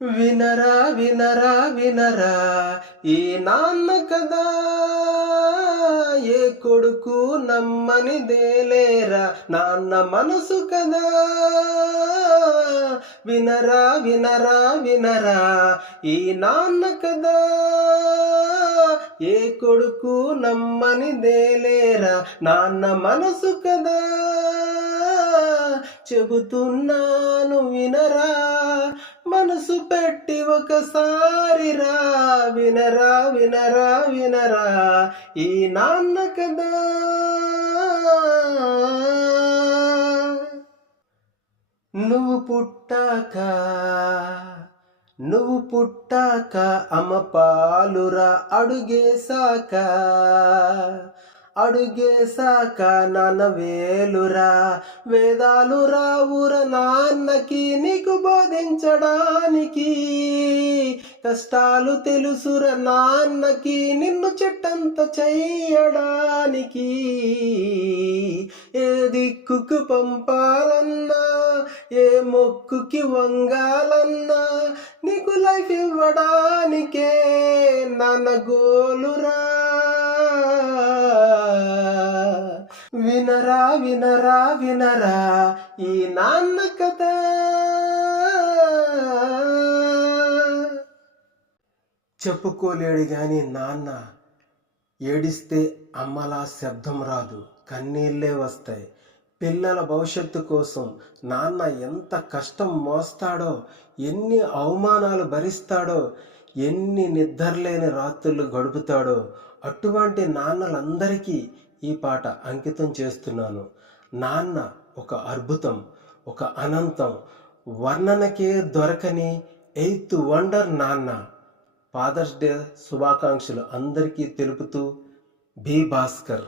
వినరా వినరా వినరా ఈ నాన్న కదా, ఏ కొడుకు నమ్మనిదేలేరా నాన్న మనసు కదా. వినరా వినరా వినరా ఈ నాన్న కదా, ఏ కొడుకు నమ్మనిదేలేరా నాన్న మనసు కదా. చెబుతున్నాను వినరా, మనసు పెట్టి ఒకసారి రా. వినరా వినరా వినరా ఈ నాన్న కదా. నువ్వు పుట్టాక అమ్మ పాలురా, అడుగేశాక నాన్న వేలురా. వేదాలు రావురా నాన్నకి నీకు బోధించడానికి, కష్టాలు తెలుసురా నాన్నకి నిన్ను చెట్టంత చెయ్యడానికి. ఏ దిక్కుకు పంపాలన్నా, ఏ మొక్కుకి వంగాలన్నా, నీకు లైఫ్ ఇవ్వడానికే నాన్న గోలురా. వినరా వినరా వినరా ఈ నాన్న కదా. చెప్పుకోలేడు గాని నాన్న ఏడిస్తే అమ్మలా శబ్దం రాదు, కన్నీళ్ళే వస్తాయి. పిల్లల భవిష్యత్తు కోసం నాన్న ఎంత కష్టం మోస్తాడో, ఎన్ని అవమానాలు భరిస్తాడో, ఎన్ని నిద్రలేని రాత్రులు గడుపుతాడో. అటువంటి నాన్నలందరికీ ఈ పాట అంకితం చేస్తున్నాను. నాన్న ఒక అద్భుతం, ఒక అనంతం, వర్ణనకే దొరకని ఎయిత్ వండర్ నాన్న. ఫాదర్స్ డే శుభాకాంక్షలు అందరికీ తెలుపుతూ బి భాస్కర్.